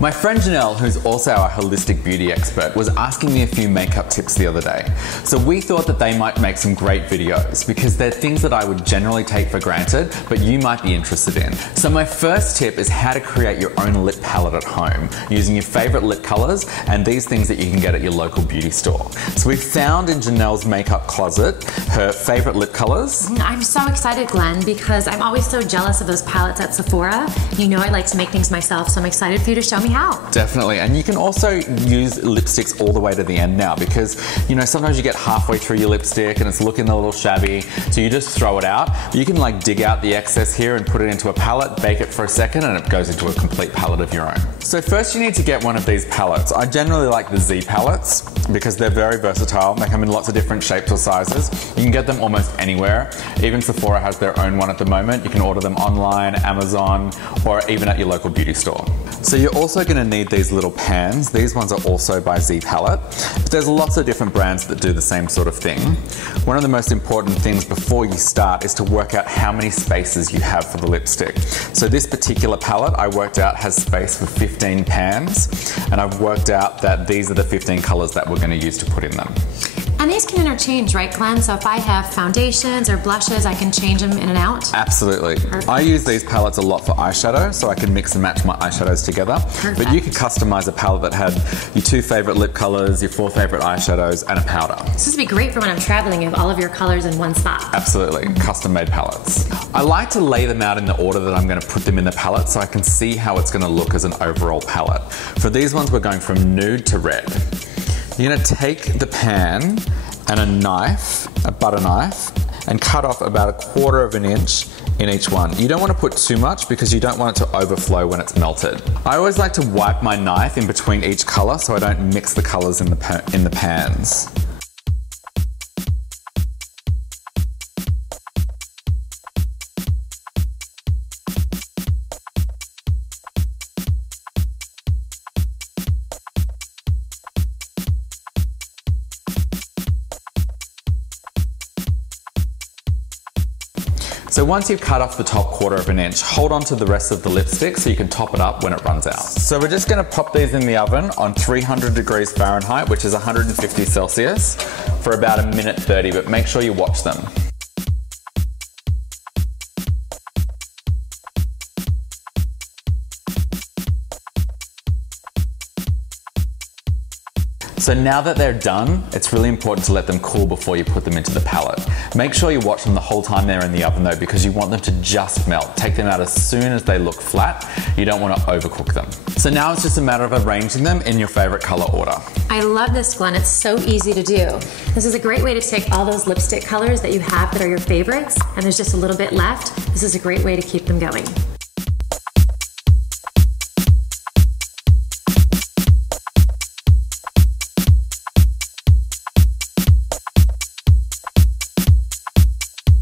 My friend Janelle, who's also our holistic beauty expert, was asking me a few makeup tips the other day. So we thought that they might make some great videos because they're things that I would generally take for granted, but you might be interested in. So my first tip is how to create your own lip palette at home using your favorite lip colors and these things that you can get at your local beauty store. So we found in Janelle's makeup closet her favorite lip colors. I'm so excited, Glenn, because I'm always so jealous of those palettes at Sephora. You know I like to make things myself, so I'm excited for you to show me how. Definitely, and you can also use lipsticks all the way to the end now because, you know, sometimes you get halfway through your lipstick and it's looking a little shabby, so you just throw it out. But you can like dig out the excess here and put it into a palette, bake it for a second, and it goes into a complete palette of your own. So first you need to get one of these palettes. I generally like the Z palettes because they're very versatile. They come in lots of different shapes or sizes. You can get them almost anywhere. Even Sephora has their own one at the moment. You can order them online, Amazon, or even at your local beauty store. So you're also going to need these little pans. These ones are also by Z Palette. But there's lots of different brands that do the same sort of thing. One of the most important things before you start is to work out how many spaces you have for the lipstick. So this particular palette I worked out has space for 15 pans, and I've worked out that these are the 15 colors that we're going to use to put in them. And these can interchange, right, Glenn? So if I have foundations or blushes, I can change them in and out? Absolutely. Perfect. I use these palettes a lot for eyeshadow, so I can mix and match my eyeshadows together. Perfect. But you could customize a palette that had your 2 favorite lip colors, your 4 favorite eyeshadows, and a powder. This would be great for when I'm traveling. You have all of your colors in one spot. Absolutely. Custom-made palettes. I like to lay them out in the order that I'm going to put them in the palette so I can see how it's going to look as an overall palette. For these ones, we're going from nude to red. You're going to take the pan and a knife, a butter knife, and cut off about 1/4 of an inch in each one. You don't want to put too much because you don't want it to overflow when it's melted. I always like to wipe my knife in between each color so I don't mix the colors in the pans. So once you've cut off the top 1/4 of an inch, hold on to the rest of the lipstick so you can top it up when it runs out. So we're just going to pop these in the oven on 300 degrees Fahrenheit, which is 150 Celsius, for about 1:30, but make sure you watch them. So now that they're done, it's really important to let them cool before you put them into the palette. Make sure you watch them the whole time they're in the oven though, because you want them to just melt. Take them out as soon as they look flat. You don't want to overcook them. So now it's just a matter of arranging them in your favorite color order. I love this, Glenn. It's so easy to do. This is a great way to take all those lipstick colors that you have that are your favorites, and there's just a little bit left. This is a great way to keep them going.